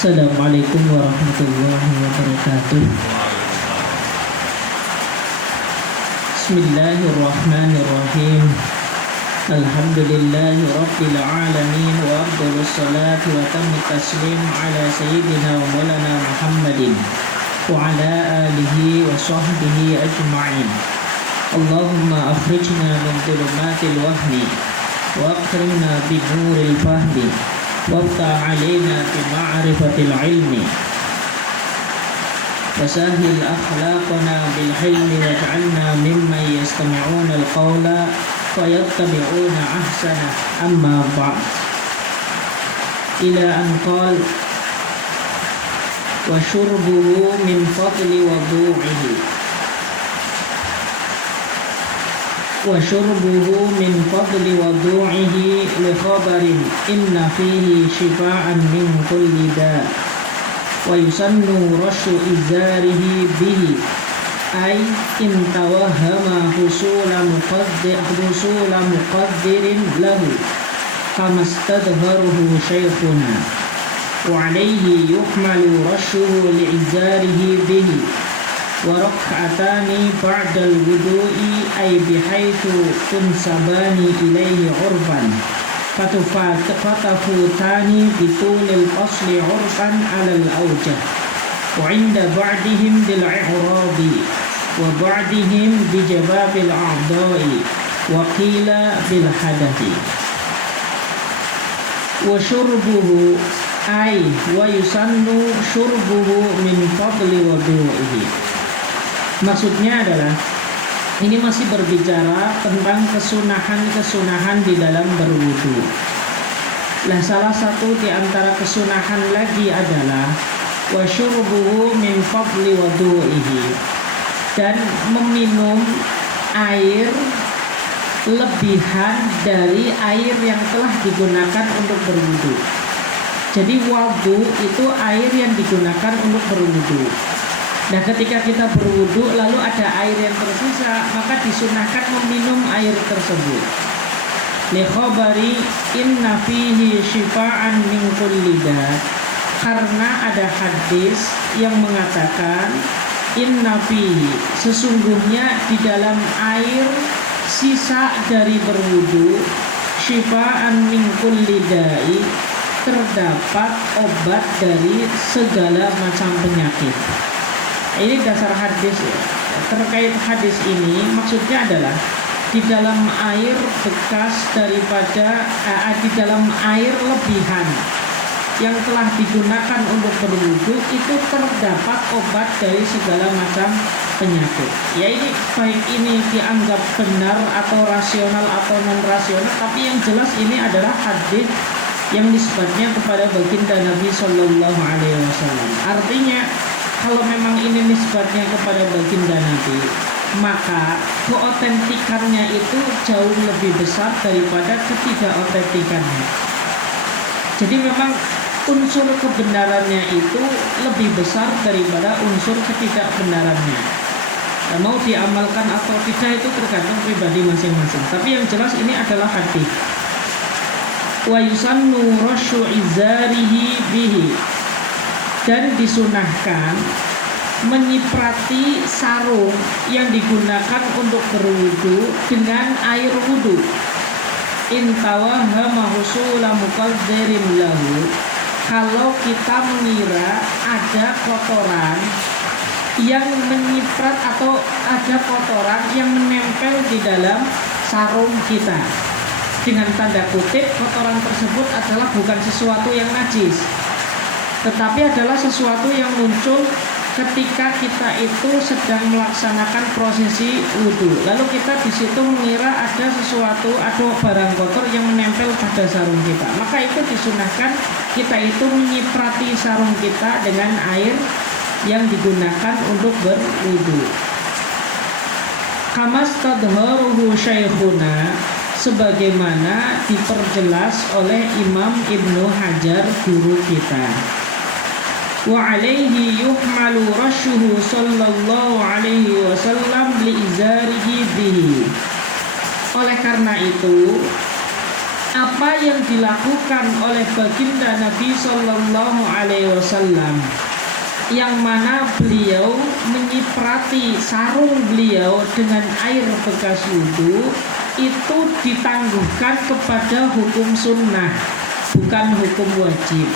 Assalamualaikum warahmatullahi wabarakatuh. Bismillahirrahmanirrahim. Alhamdulillahi rabbil alamin wa afdhalus salati wa tammu taslim ala sayyidina wa maulana Muhammadin wa ala alihi wa sahbihi ajma'in. Allahumma akhrijna min dhulumatil wahmi wa akrimna bi nuril fahmi وافتح علينا بمعرفة العلم وسهل أخلاقنا بالحلم واجعلنا ممن يستمعون القول فيتبعون أحسنه أما بعد إلى أن قال وشربه من فضل وضوعه وشربه من فضل وضوعه لخبر إن فيه شفاء من كل داء ويسن رش إزاره به أي إن توهم حصول مقدر له كما استظهره شيخنا وعليه يحمل رشه لإزاره به وركعتان بعد الوضوء أي بحيث تنسبان إليه عرفا فتفوتان بطول الأصل عرفا على الأوجه وعند بعضهم بالإعراب وبعضهم بجباب الأعضاء وقيل بالحدث وشربه أي ويسن شربه من فضل وضوئه. Maksudnya adalah ini masih berbicara tentang kesunahan-kesunahan di dalam berwudu. Nah, salah satu di antara kesunahan lagi adalah wasyurbuhu min fadli wudu'ihi, dan meminum air lebihan dari air yang telah digunakan untuk berwudu. Jadi wudu itu air yang digunakan untuk berwudu. Nah, ketika kita berwudu lalu ada air yang tersisa, maka disunahkan meminum air tersebut. Li khabari inna fihi shifaan min kulli da, karena ada hadis yang mengatakan inna fihi, sesungguhnya di dalam air sisa dari berwudu, shifaan min kulli da'i, terdapat obat dari segala macam penyakit. Ini dasar hadis ya. Terkait hadis ini maksudnya adalah di dalam air bekas daripada di dalam air lebihan yang telah digunakan untuk berwudu itu terdapat obat dari segala macam penyakit. Ya, ini baik ini dianggap benar atau rasional atau non rasional, tapi yang jelas ini adalah hadis yang nisbatnya kepada baginda Nabi Shallallahu Alaihi Wasallam. Artinya kalau memang ini nisbatnya kepada baginda Nabi, maka keotentikannya itu jauh lebih besar daripada ketidakotentikannya. Jadi memang unsur kebenarannya itu lebih besar daripada unsur ketidakbenarannya. Nah, mau diamalkan atau tidak itu tergantung pribadi masing-masing. Tapi yang jelas ini adalah hadis. Wa yusannu rasyu izarihi bihi, dan disunahkan menyiprati sarung yang digunakan untuk berwudu dengan air wudu. Intawahama husula muqaddirin lahu, kalau kita mengira ada kotoran yang menyiprat atau ada kotoran yang menempel di dalam sarung kita, dengan tanda kutip kotoran tersebut adalah bukan sesuatu yang najis, tetapi adalah sesuatu yang muncul ketika kita itu sedang melaksanakan prosesi wudu. Lalu kita di situ mengira ada sesuatu, ada barang kotor yang menempel pada sarung kita. Maka itu disunahkan kita itu menyiprati sarung kita dengan air yang digunakan untuk berwudu. Kama stadharuhu syaikhuna, sebagaimana diperjelas oleh Imam Ibnu Hajar guru kita. Wa alaihi yuhmalu rashuhu sallallahu alaihi wasallam li izarihi bihi. Oleh karena itu, apa yang dilakukan oleh baginda Nabi Sallallahu Alaihi Wasallam, yang mana beliau menyiprati sarung beliau dengan air bekas wudhu, itu ditangguhkan kepada hukum sunnah, bukan hukum wajib.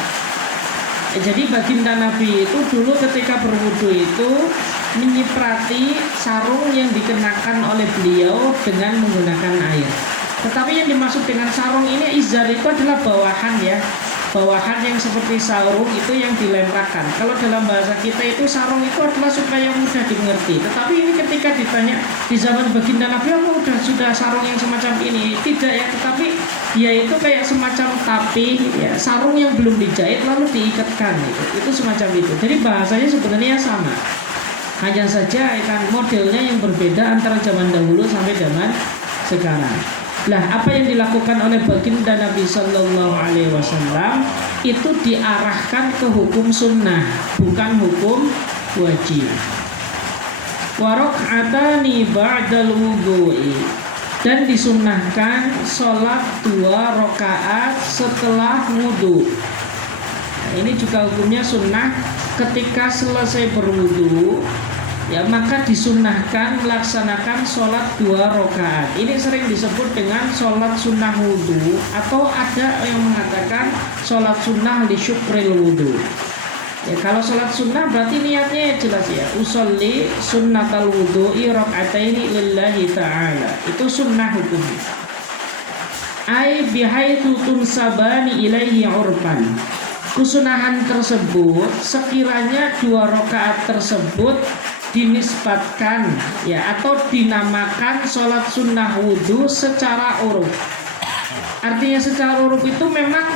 Jadi baginda Nabi itu dulu ketika berwudu itu menyiprati sarung yang dikenakan oleh beliau dengan menggunakan air. Tetapi yang dimaksud dengan sarung ini izar itu adalah bawahan ya, bawahan yang seperti sarung itu yang dilemparkan. Kalau dalam bahasa kita itu sarung itu adalah supaya mudah dimengerti. Tetapi ini ketika ditanya di zaman baginda Nabi apa sudah sarung yang semacam ini, tidak ya. Tetapi dia itu kayak semacam tapi ya, sarung yang belum dijahit lalu diikatkan itu semacam itu. Jadi bahasanya sebenarnya sama, hanya saja kan modelnya yang berbeda antara zaman dahulu sampai zaman sekarang. Lah, apa yang dilakukan oleh baginda Nabi Sallallahu Alaihi Wasallam itu diarahkan ke hukum sunnah, bukan hukum wajib. Wa rak'atani ba'dal wudhu'i, dan disunnahkan sholat 2 rakaat setelah wudhu. Nah, ini juga hukumnya sunnah. Ketika selesai berwudhu, ya maka disunnahkan melaksanakan sholat 2 rakaat. Ini sering disebut dengan sholat sunnah wudhu, atau ada yang mengatakan sholat sunnah li syukril wudhu. Ya, kalau sholat sunnah berarti niatnya jelas ya, usolli sunnatal wudhu'i raka'ataini lillahi ta'ala. Itu sunnah hukumnya. Ai bihaitsu tunsabani ilaihi urfan. Kesunahan tersebut sekiranya 2 rakaat tersebut dinisbatkan ya, atau dinamakan sholat sunnah wudhu secara uruf. Artinya secara uruf itu memang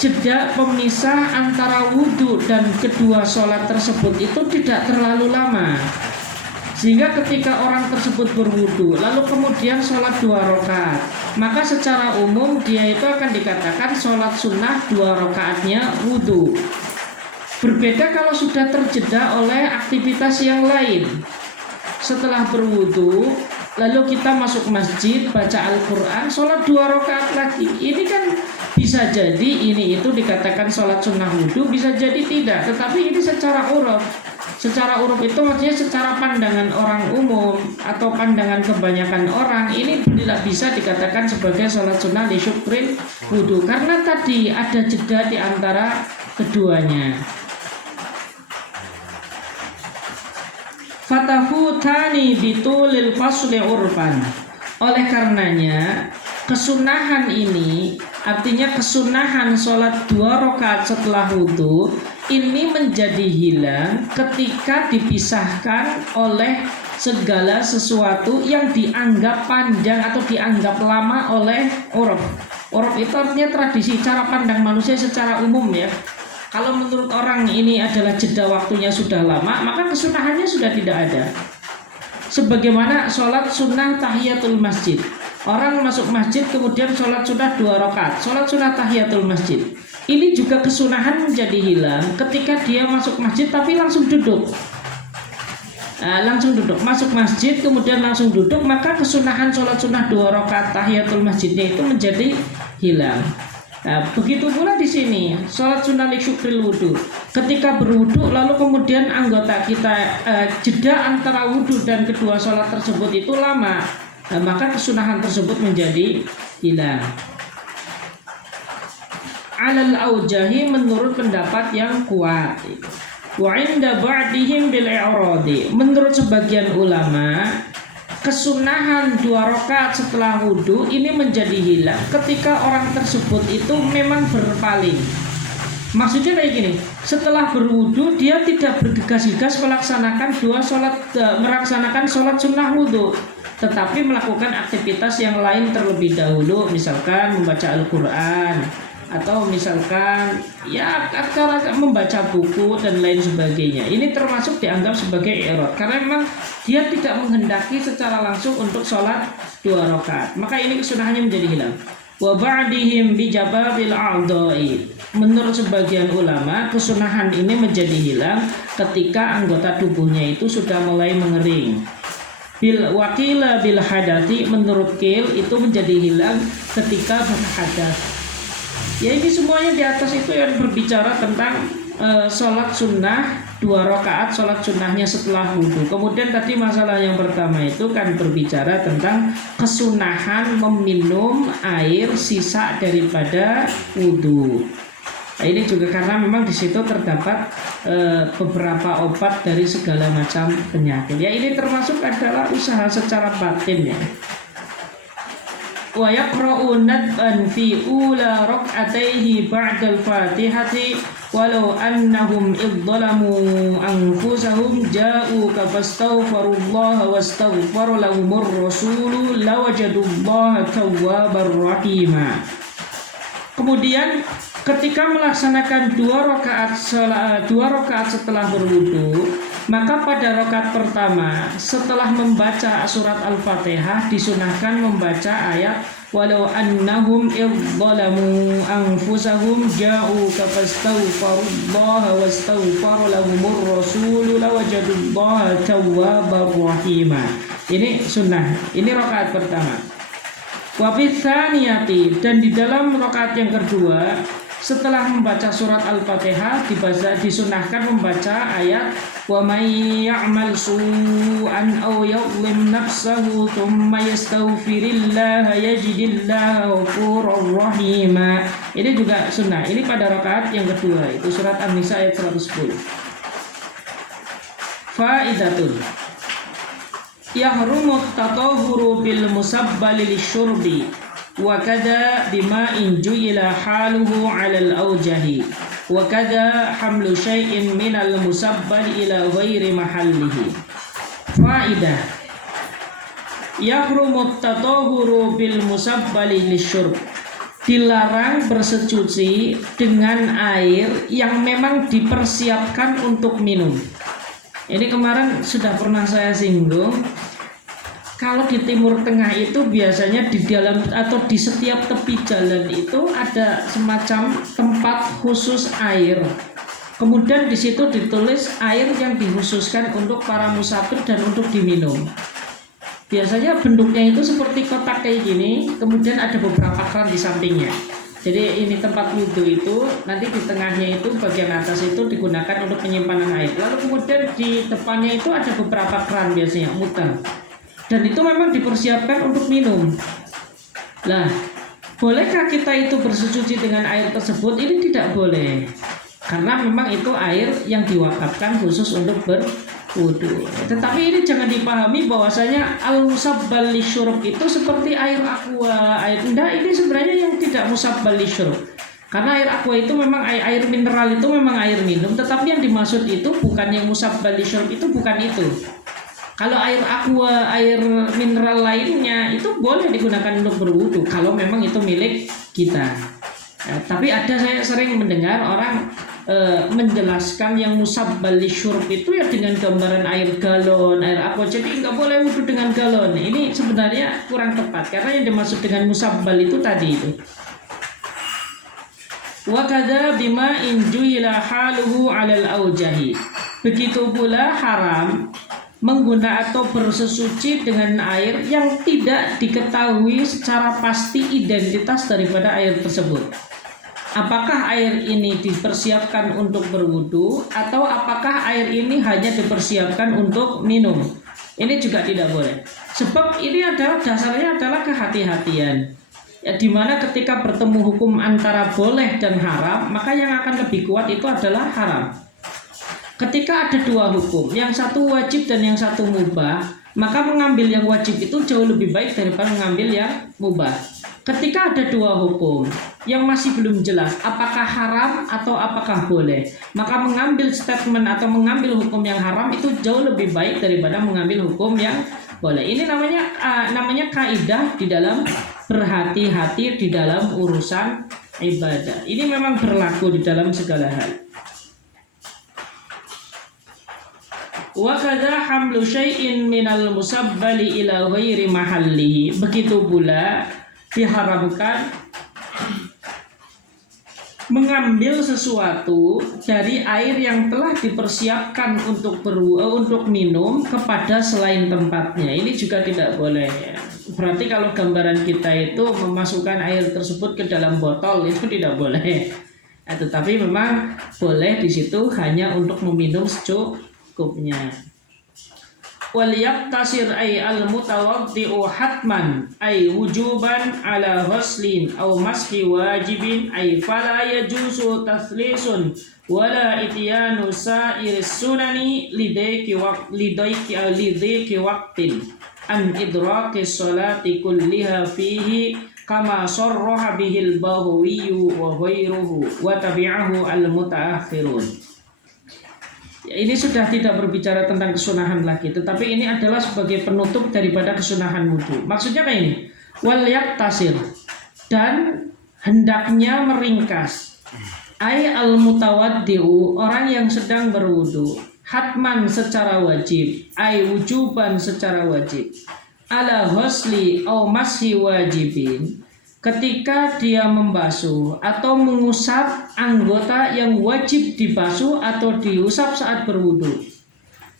jeda pemisah antara wudhu dan kedua sholat tersebut itu tidak terlalu lama, sehingga ketika orang tersebut berwudhu lalu kemudian sholat 2 rakaat, maka secara umum dia itu akan dikatakan sholat sunnah 2 rakaatnya wudhu. Berbeda kalau sudah terjeda oleh aktivitas yang lain. Setelah berwudu, lalu kita masuk masjid, baca Al-Quran, sholat 2 rakaat lagi. Ini kan bisa jadi ini itu dikatakan sholat sunnah wudu, bisa jadi tidak. Tetapi ini secara uruf. Secara uruf itu maksudnya secara pandangan orang umum atau pandangan kebanyakan orang, ini tidak bisa dikatakan sebagai sholat sunnah li syukril wudu, karena tadi ada jeda di antara keduanya. Fatafutani bitulil fasli urfan. Oleh karenanya kesunahan ini, artinya kesunahan sholat 2 rakaat setelah wudhu ini menjadi hilang ketika dipisahkan oleh segala sesuatu yang dianggap panjang atau dianggap lama oleh uruf. Uruf itu artinya tradisi, cara pandang manusia secara umum ya. Kalau menurut orang ini adalah jeda waktunya sudah lama, maka kesunahannya sudah tidak ada. Sebagaimana sholat sunnah tahiyatul masjid. Orang masuk masjid kemudian sholat sunnah 2 rakaat, sholat sunnah tahiyatul masjid. Ini juga kesunahan menjadi hilang ketika dia masuk masjid tapi langsung duduk. Langsung duduk, masuk masjid kemudian langsung duduk, maka kesunahan sholat sunnah 2 rakaat tahiyatul masjidnya itu menjadi hilang. Nah, begitu pula di sini sholat sunnah li syukril wudu. Ketika berwudu lalu kemudian anggota kita jeda antara wudu dan kedua sholat tersebut itu lama, nah, maka kesunahan tersebut menjadi hilang. Alal aujahi, menurut pendapat yang kuat. Wa inda ba'dihim bil i'radi, menurut sebagian ulama kesunahan 2 rakaat setelah wudhu ini menjadi hilang ketika orang tersebut itu memang berpaling. Maksudnya kayak gini, setelah berwudhu dia tidak bergegas-gegas melaksanakan melaksanakan sholat sunnah wudhu, tetapi melakukan aktivitas yang lain terlebih dahulu, misalkan membaca Al-Quran, atau misalkan ya cara membaca buku dan lain sebagainya. Ini termasuk dianggap sebagai i'rad karena memang dia tidak menghendaki secara langsung untuk sholat 2 rakaat, maka ini kesunahannya menjadi hilang. Wa ba'dihim bi jababil a'dha'i, menurut sebagian ulama kesunahan ini menjadi hilang ketika anggota tubuhnya itu sudah mulai mengering. Wakila bil hadati, menurut Qil itu menjadi hilang ketika berhadas. Ya ini semuanya di atas itu yang berbicara tentang sholat sunnah 2 rakaat, sholat sunnahnya setelah wudhu. Kemudian tadi masalah yang pertama itu kan berbicara tentang kesunahan meminum air sisa daripada wudhu. Nah, ini juga karena memang di situ terdapat beberapa obat dari segala macam penyakit. Ya ini termasuk adalah usaha secara batin ya. Wa yaqra'u nadban fi ula rak'ataihi ba'dal fatihati walau annahum idzalamu anfusahum ja'uka fastaghfirullaha wastaghfara lahumur rasulu lawajadullaha tawwabar rahima. Kemudian ketika melaksanakan 2 rakaat setelah berwudu, maka pada rakaat pertama setelah membaca surat Al-Fatihah disunahkan membaca ayat walau annahum idzalamu anfusahum ja'uka fastaghfirullaha wastaghfara lahumur rasulu lawajadullaha tawwabar rahima. Ini sunnah, ini rakaat pertama. Wa fitsaniyati, dan di dalam rakaat yang kedua setelah membaca surat Al-Fatihah disunahkan membaca ayat wa may ya'mal su'an aw yadhlim nafsahu thumma yastaghfirillaha yajidillaha ghafurur rahima. Ini juga sunnah. Ini pada rakaat yang kedua, itu surat An-Nisa ayat 110. Faidatun yahrumu tatahuru bil musabbali lisyurbi wa kada bima'in ju'ila haluhu 'alal awjahi wa kada hamlu syai'in minal musabbali ila ghairi mahallihi. Faidah, yahrumu tatahuru bil musabbali lisyurb, dilarang bersecuci dengan air yang memang dipersiapkan untuk minum. Ini kemarin sudah pernah saya singgung. Kalau di Timur Tengah itu biasanya di dalam atau di setiap tepi jalan itu ada semacam tempat khusus air. Kemudian di situ ditulis air yang dikhususkan untuk para musafir dan untuk diminum. Biasanya bentuknya itu seperti kotak kayak gini, kemudian ada beberapa keran di sampingnya. Jadi ini tempat wudhu itu, nanti di tengahnya itu bagian atas itu digunakan untuk penyimpanan air. Lalu kemudian di depannya itu ada beberapa keran biasanya muter. Dan itu memang dipersiapkan untuk minum. Lah, bolehkah kita itu bersuci dengan air tersebut? Ini tidak boleh. Karena memang itu air yang diwakafkan khusus untuk berwudu. Tetapi ini jangan dipahami bahwasanya al-musabbal lisyurb itu seperti air aqua, air enggak, ini sebenarnya yang tidak musabbal lisyurb. Karena air aqua itu memang air mineral, itu memang air minum, tetapi yang dimaksud itu bukan yang musabbal lisyurb, itu bukan itu. Kalau air aqua, air mineral lainnya itu boleh digunakan untuk berwudu kalau memang itu milik kita. Tapi saya sering mendengar orang menjelaskan yang musabbal lisyurb itu ya dengan gambaran air galon, air aqua. Jadi nggak boleh wudu dengan galon. Ini sebenarnya kurang tepat karena yang dimaksud dengan musabbal itu tadi itu. Wa kadza bima injuila haluhu 'alal aujahi. Begitu pula haram menggunakan atau bersesuci dengan air yang tidak diketahui secara pasti identitas daripada air tersebut. Apakah air ini dipersiapkan untuk berwudu atau apakah air ini hanya dipersiapkan untuk minum? Ini juga tidak boleh. Sebab ini adalah dasarnya adalah kehati-hatian. Ya, dimana ketika bertemu hukum antara boleh dan haram, maka yang akan lebih kuat itu adalah haram. Ketika ada 2 hukum, yang satu wajib dan yang satu mubah, maka mengambil yang wajib itu jauh lebih baik daripada mengambil yang mubah. Ketika ada 2 hukum yang masih belum jelas apakah haram atau apakah boleh, maka mengambil statement atau mengambil hukum yang haram itu jauh lebih baik daripada mengambil hukum yang boleh. Ini namanya kaidah di dalam berhati-hati di dalam urusan ibadah. Ini memang berlaku di dalam segala hal. Wa kadza hamlu syai'in minal musabbali ila ghairi mahallihi. Begitu pula diharamkan mengambil sesuatu dari air yang telah dipersiapkan untuk minum kepada selain tempatnya. Ini juga tidak boleh. Berarti kalau gambaran kita itu memasukkan air tersebut ke dalam botol itu tidak boleh. Tetapi memang boleh di situ hanya untuk meminum secukupnya. Wal yaktasir ay al mutawaddi'u hatman ay wujuban ala ghuslin aw maski wajibin ay fala yajuzu tathlisun wala ityanu sa'iris sunani lidayki waqtin an idraki sholati kulliha fihi kama sarraha bihil Baghawi wa ghairuhu wa tabi'ahu al mutaakhirun. Ya, ini sudah tidak berbicara tentang kesunahan lagi, tetapi ini adalah sebagai penutup daripada kesunahan wudu. Maksudnya kayak ini, wal yaktasir, dan hendaknya meringkas. Ay al mutawaddi'u, orang yang sedang berwudu, hatman secara wajib, ay wujuban secara wajib, ala ghusli au mashi wajibin, ketika dia membasuh atau mengusap anggota yang wajib dibasuh atau diusap saat berwudu.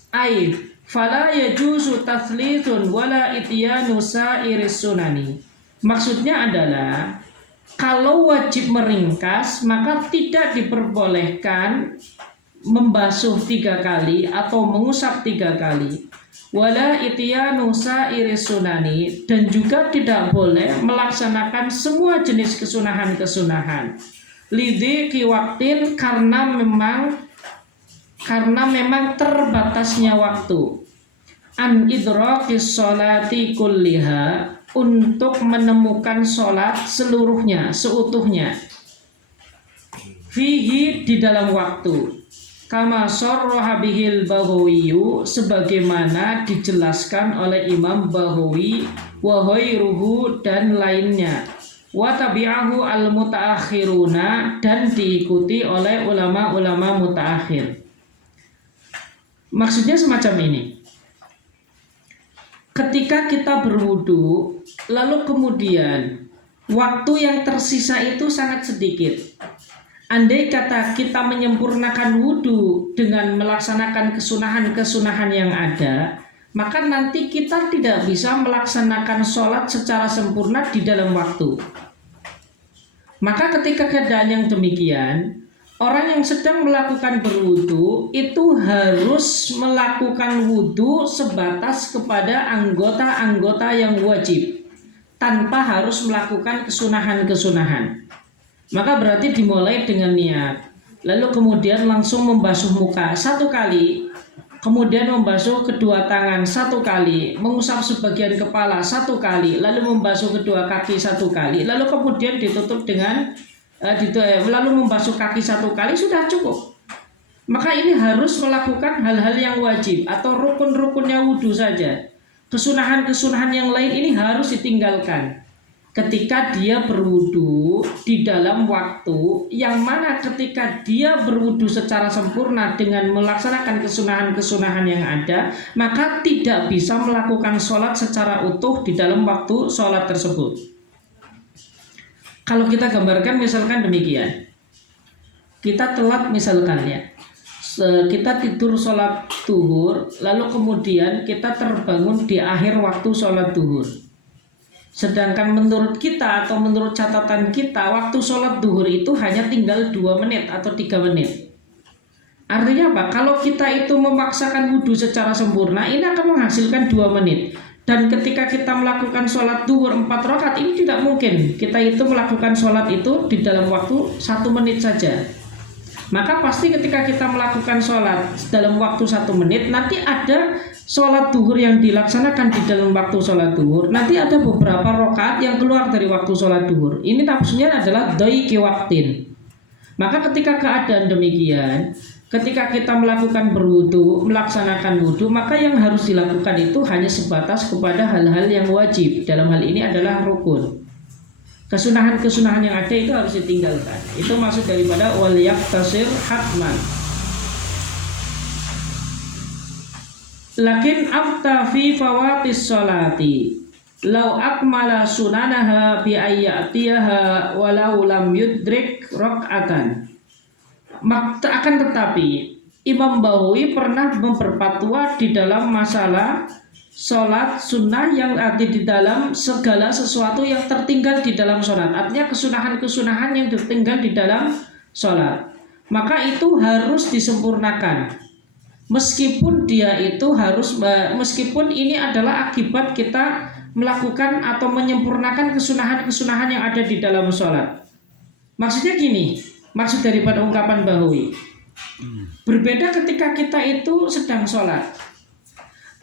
Ai fala yajuzu tatslithun wala ityanu sa'iris sunani. Maksudnya adalah kalau wajib meringkas maka tidak diperbolehkan membasuh 3 kali atau mengusap 3 kali. Wala ityanu sa'iris sunani, dan juga tidak boleh melaksanakan semua jenis kesunahan-kesunahan. Lidhiki waktin, karena memang terbatasnya waktu. An idrakis sholati kulliha, untuk menemukan sholat seluruhnya, seutuhnya. Fihi, di dalam waktu. Kama sarraha bihil Baghawi, sebagaimana dijelaskan oleh Imam Baghawi wa ghairuhu, dan lainnya, wa tabi'ahu al mutaakhiruna, dan diikuti oleh ulama-ulama mutaakhir. Maksudnya semacam ini. Ketika kita berwudu, lalu kemudian waktu yang tersisa itu sangat sedikit. Andai kata kita menyempurnakan wudu dengan melaksanakan kesunahan-kesunahan yang ada, maka nanti kita tidak bisa melaksanakan sholat secara sempurna di dalam waktu. Maka ketika keadaan yang demikian, orang yang sedang melakukan berwudu itu harus melakukan wudu sebatas kepada anggota-anggota yang wajib, tanpa harus melakukan kesunahan-kesunahan. Maka berarti dimulai dengan niat, lalu kemudian langsung membasuh muka 1 kali, kemudian membasuh kedua tangan 1 kali, mengusap sebagian kepala 1 kali, lalu membasuh kedua kaki 1 kali, lalu kemudian ditutup dengan lalu membasuh kaki 1 kali, sudah cukup. Maka ini harus melakukan hal-hal yang wajib atau rukun-rukunnya wudu saja. Kesunahan-kesunahan yang lain ini harus ditinggalkan ketika dia berwudu di dalam waktu yang mana ketika dia berwudu secara sempurna dengan melaksanakan kesunahan-kesunahan yang ada, maka tidak bisa melakukan sholat secara utuh di dalam waktu sholat tersebut. Kalau kita gambarkan misalkan demikian, kita telat misalkan ya, kita tidur sholat duhur, lalu kemudian kita terbangun di akhir waktu sholat duhur. Sedangkan menurut kita atau menurut catatan kita, waktu sholat duhur itu hanya tinggal 2 menit atau 3 menit. Artinya apa? Kalau kita itu memaksakan wudhu secara sempurna, ini akan menghasilkan 2 menit. Dan ketika kita melakukan sholat duhur 4 rakaat, ini tidak mungkin kita itu melakukan sholat itu di dalam waktu 1 menit saja. Maka pasti ketika kita melakukan sholat dalam waktu 1 menit, nanti ada sholat duhur yang dilaksanakan di dalam waktu sholat duhur, nanti ada beberapa rakaat yang keluar dari waktu sholat duhur. Ini maksudnya adalah dhaiki waqtin. Maka ketika keadaan demikian, ketika kita melakukan berwudu, melaksanakan wudu, maka yang harus dilakukan itu hanya sebatas kepada hal-hal yang wajib. Dalam hal ini adalah rukun. Kesunahan-kesunahan yang ada itu harus ditinggalkan. Itu maksud daripada wal yaktasir hatman. Lakin afta fi fawatis sholati, lau akmala sunanaha bi ayyatiha walau lam yudrik rak'atan. Akan tetapi Imam Bahawi pernah berfatwa di dalam masalah sholat sunnah yang ada di dalam segala sesuatu yang tertinggal di dalam sholat. Artinya kesunahan-kesunahan yang tertinggal di dalam sholat, maka itu harus disempurnakan. Meskipun meskipun ini adalah akibat kita melakukan atau menyempurnakan kesunahan-kesunahan yang ada di dalam sholat. Maksudnya gini, maksud daripada ungkapan Bahawi, berbeda ketika kita itu sedang sholat.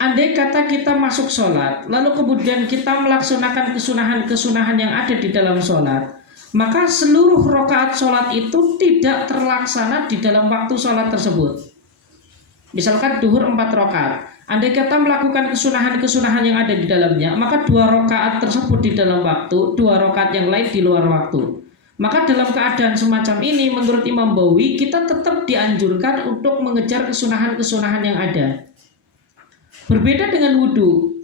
Andai kata kita masuk sholat, lalu kemudian kita melaksanakan kesunahan-kesunahan yang ada di dalam sholat, maka seluruh rakaat sholat itu tidak terlaksana di dalam waktu sholat tersebut. Misalkan duhur 4 rakaat, andai kata melakukan kesunahan-kesunahan yang ada di dalamnya, maka 2 rakaat tersebut di dalam waktu, 2 rakaat yang lain di luar waktu. Maka dalam keadaan semacam ini, menurut Imam Bahawi, kita tetap dianjurkan untuk mengejar kesunahan-kesunahan yang ada. Berbeda dengan wudhu.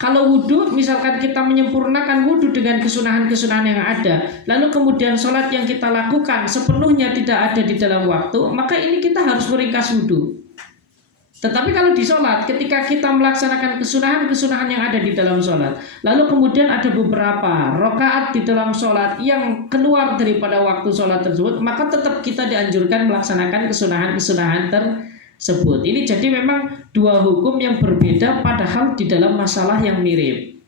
Kalau wudhu, misalkan kita menyempurnakan wudhu dengan kesunahan-kesunahan yang ada, lalu kemudian sholat yang kita lakukan sepenuhnya tidak ada di dalam waktu, maka ini kita harus meringkas wudhu. Tetapi kalau di sholat, ketika kita melaksanakan kesunahan-kesunahan yang ada di dalam sholat, lalu kemudian ada beberapa rakaat di dalam sholat yang keluar daripada waktu sholat tersebut, maka tetap kita dianjurkan melaksanakan kesunahan-kesunahan tersebut. Ini jadi memang 2 hukum yang berbeda padahal di dalam masalah yang mirip.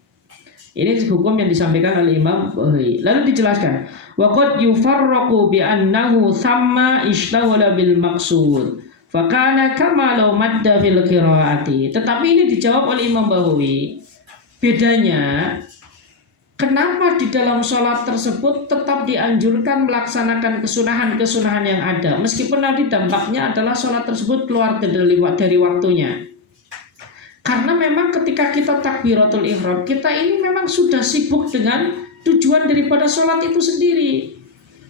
Ini hukum yang disampaikan oleh Imam Bahawi. Lalu dijelaskan, wa qad yufarraqu bi annahu thamma ishtawala bil maqsud fa kana kama law madda fil qiraati. Tetapi ini dijawab oleh Imam Bahawi, bedanya kenapa di dalam sholat tersebut tetap dianjurkan melaksanakan kesunahan-kesunahan yang ada, meskipun nanti dampaknya adalah sholat tersebut keluar dari waktunya. Karena memang ketika kita takbiratul ihram, kita ini memang sudah sibuk dengan tujuan daripada sholat itu sendiri,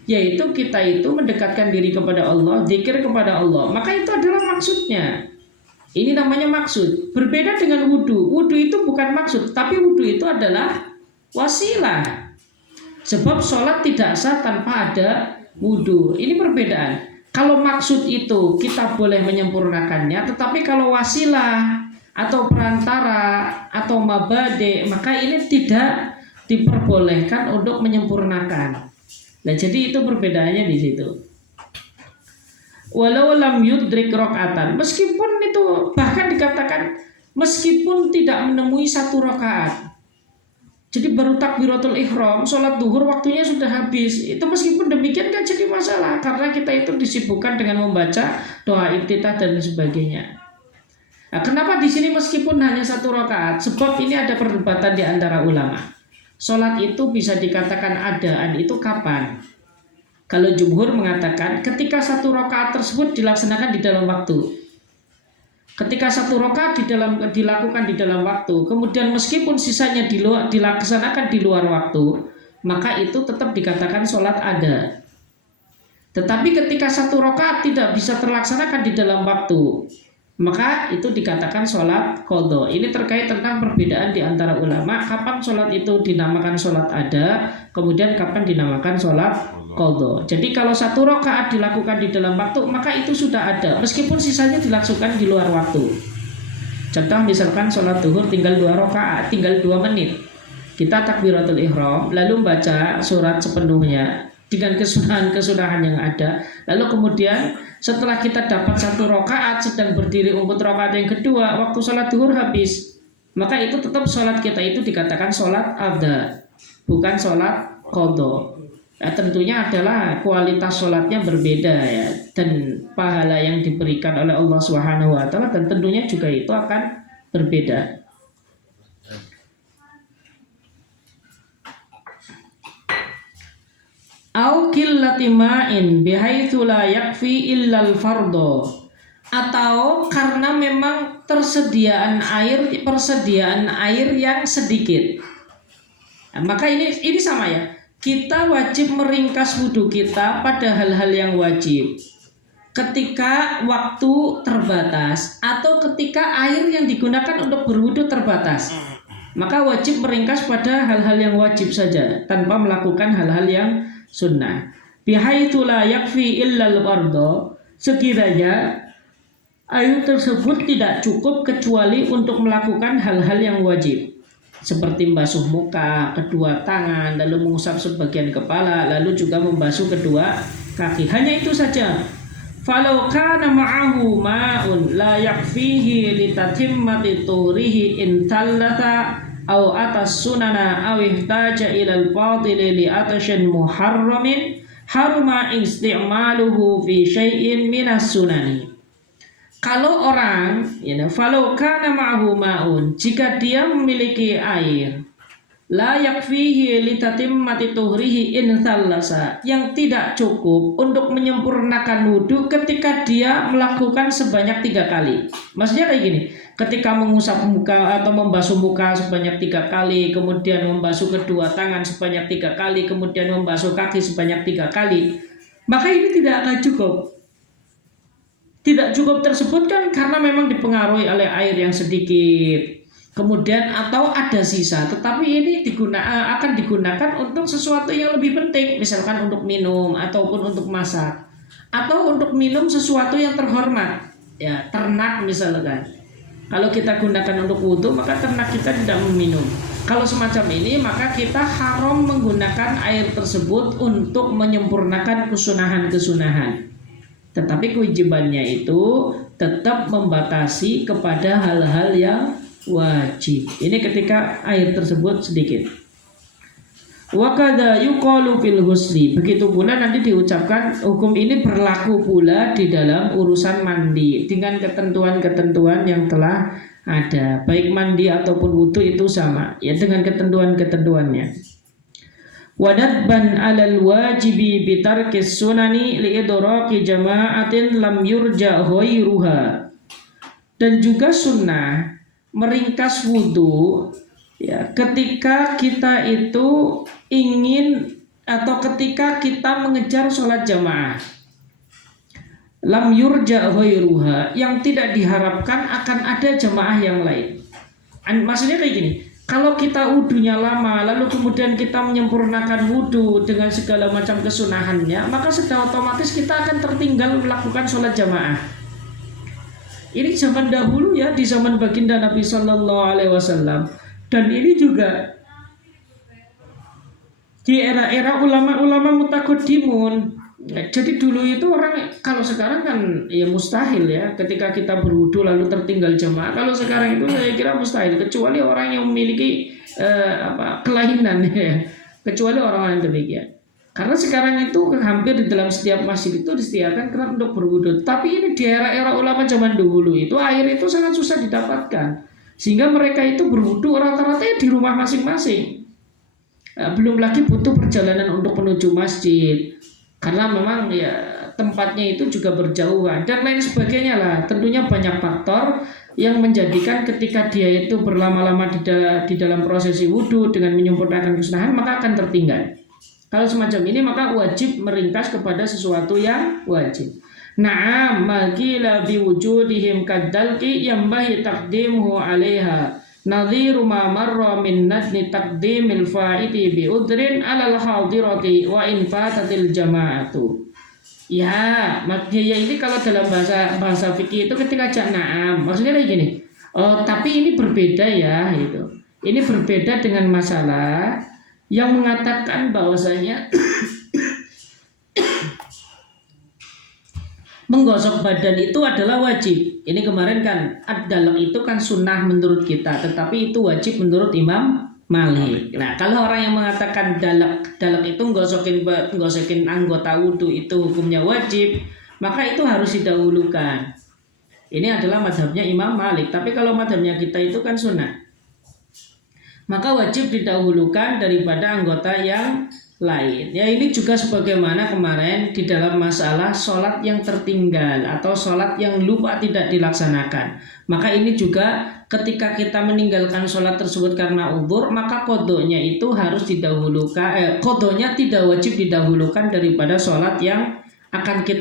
yaitu kita itu mendekatkan diri kepada Allah, zikir kepada Allah. Maka itu adalah maksudnya. Ini namanya maksud. Berbeda dengan wudhu. Wudhu itu bukan maksud, tapi wudhu itu adalah wasilah. Sebab sholat tidak sah tanpa ada wudhu. Ini perbedaan. Kalau maksud itu kita boleh menyempurnakannya, tetapi kalau wasilah atau perantara atau mabade, maka ini tidak diperbolehkan untuk menyempurnakan. Nah, jadi itu perbedaannya di situ. Walau lam yudrik rakaatan, meskipun itu bahkan dikatakan meskipun tidak menemui 1 rakaat. Jadi baru takbiratul ihram, sholat duhur waktunya sudah habis. Itu meskipun demikian kan jadi masalah, karena kita itu disibukkan dengan membaca doa iftitah dan sebagainya. Nah, kenapa di sini meskipun hanya 1 rakaat? Sebab ini ada perdebatan di antara ulama. Sholat itu bisa dikatakan adaan itu kapan? Kalau jumhur mengatakan ketika 1 rakaat tersebut dilaksanakan di dalam waktu. Ketika 1 rakaat dilakukan di dalam waktu, kemudian meskipun sisanya dilaksanakan di luar waktu, maka itu tetap dikatakan sholat ada. Tetapi ketika 1 rakaat tidak bisa terlaksanakan di dalam waktu, maka itu dikatakan sholat qadha. Ini terkait tentang perbedaan di antara ulama, kapan sholat itu dinamakan sholat ada, kemudian kapan dinamakan sholat qadha. Jadi kalau 1 rakaat dilakukan di dalam waktu, maka itu sudah ada, meskipun sisanya dilakukan di luar waktu. Contoh misalkan sholat duhur tinggal 2 rakaat, tinggal 2 menit. Kita takbiratul ihram, lalu baca surat sepenuhnya dengan kesunahan-kesunahan yang ada. Lalu kemudian setelah kita dapat 1 rakaat, sedang berdiri untuk rakaat yang kedua, waktu sholat duhur habis, maka itu tetap sholat kita itu dikatakan sholat ada, bukan sholat qadha. Nah, tentunya adalah kualitas sholatnya berbeda ya, dan pahala yang diberikan oleh Allah Subhanahu wa taala dan tentunya juga itu akan berbeda. Au qillati ma'in bihaitsu la yakfi illal fardhu, atau karena memang persediaan air yang sedikit. Nah, maka ini sama ya. Kita wajib meringkas wudhu kita pada hal-hal yang wajib. Ketika waktu terbatas atau ketika air yang digunakan untuk berwudhu terbatas. maka wajib meringkas pada hal-hal yang wajib saja tanpa melakukan hal-hal yang sunnah. Bihaitsu la yakfi illal fardhu, sekiranya air tersebut tidak cukup kecuali untuk melakukan hal-hal yang wajib, seperti membasuh muka, kedua tangan, lalu mengusap sebagian kepala, lalu juga membasuh kedua kaki. Hanya itu saja. Falau kana ma'ahu ma'un la yakfihi litatimmati tuhrihi in tallatha aw atas sunana aw ihtaja ilal fadili li atashin muharramin haruma isti'maluhu fi syai'in minas sunani. Kalau orang, falau kana ma'ahu ma'un, jika dia memiliki air, la yakfihi litatimmati tuhrihi in thallasa, yang tidak cukup untuk menyempurnakan wudhu ketika dia melakukan sebanyak 3 kali. Maksudnya kayak gini, ketika mengusap muka atau membasuh muka sebanyak 3 kali, kemudian membasuh kedua tangan sebanyak 3 kali, kemudian membasuh kaki sebanyak 3 kali, maka ini tidak akan cukup. Tidak cukup tersebut kan karena memang dipengaruhi oleh air yang sedikit, kemudian atau ada sisa, tetapi ini akan digunakan untuk sesuatu yang lebih penting, misalkan untuk minum ataupun untuk masak atau untuk minum sesuatu yang terhormat, ya ternak misalkan. Kalau kita gunakan untuk wudhu, maka ternak kita tidak meminum. Kalau semacam ini, maka kita haram menggunakan air tersebut untuk menyempurnakan kesunahan-kesunahan. Tetapi kewajibannya itu tetap membatasi kepada hal-hal yang wajib. Ini ketika air tersebut sedikit. Wa kadza yuqalu fil husli. Begitu pula nanti diucapkan hukum ini berlaku pula di dalam urusan mandi dengan ketentuan-ketentuan yang telah ada. Baik mandi ataupun wudu itu sama, ya dengan ketentuan-ketentuannya. Wadadban alal wajibi bitarkis sunani liidraki jama'atin lam yurja ghairuha. Dan juga sunnah meringkas wudhu, ya, ketika kita itu ingin atau ketika kita mengejar sholat jamaah, lam yurja ghairuha, yang tidak diharapkan akan ada jamaah yang lain. Maksudnya kayak gini, kalau kita wudhunya lama, lalu kemudian kita menyempurnakan wudhu dengan segala macam kesunahannya, maka secara otomatis kita akan tertinggal melakukan sholat jamaah. Ini zaman dahulu ya, di zaman baginda Nabi Sallallahu Alaihi Wasallam, dan ini juga di era-era ulama-ulama mutaqaddimun. Jadi dulu itu orang, kalau sekarang kan ya mustahil ya, ketika kita berwudu lalu tertinggal jamaah. Kalau sekarang itu saya kira mustahil, kecuali orang yang memiliki kelainan ya, kecuali orang yang demikian. Karena sekarang itu hampir di dalam setiap masjid itu disediakan tempat untuk berwudu. Tapi ini di era-era ulama zaman dulu itu air itu sangat susah didapatkan, sehingga mereka itu berwudu rata-rata di rumah masing-masing. Belum lagi butuh perjalanan untuk menuju masjid, karena memang ya tempatnya itu juga berjauhan dan lain sebagainya lah. Tentunya banyak faktor yang menjadikan ketika dia itu berlama-lama di dalam prosesi wudhu dengan menyempurnakan kesunahan, maka akan tertinggal. Kalau semacam ini maka wajib meringkas kepada sesuatu yang wajib. Na'am magila biwujudihim kaddalki yambahi taqdimuhu 'alaiha. Nadhiru ma marra min nadni taqdimil fa'iti bi udrin 'alal hadirati wa in fatatil jama'atu. Ya, maksudnya ini kalau dalam bahasa fikih itu ketika ajak na'am, maksudnya kayak gini. Oh, tapi ini berbeda ya gitu. Ini berbeda dengan masalah yang mengatakan bahwasanya menggosok badan itu adalah wajib. Ini kemarin kan ad-dalak itu kan sunnah menurut kita, tetapi itu wajib menurut Imam Malik. Nah, kalau orang yang mengatakan dalak itu nggosokin anggota wudu itu hukumnya wajib, maka itu harus didahulukan. Ini adalah mazhabnya Imam Malik. Tapi kalau mazhabnya kita itu kan sunnah, maka wajib didahulukan daripada anggota yang lain. Ya, ini juga sebagaimana kemarin di dalam masalah sholat yang tertinggal atau sholat yang lupa tidak dilaksanakan. Maka ini juga ketika kita meninggalkan sholat tersebut karena uzur, maka qodhonya itu harus didahulukan. Qodhonya tidak wajib didahulukan daripada sholat yang akan kita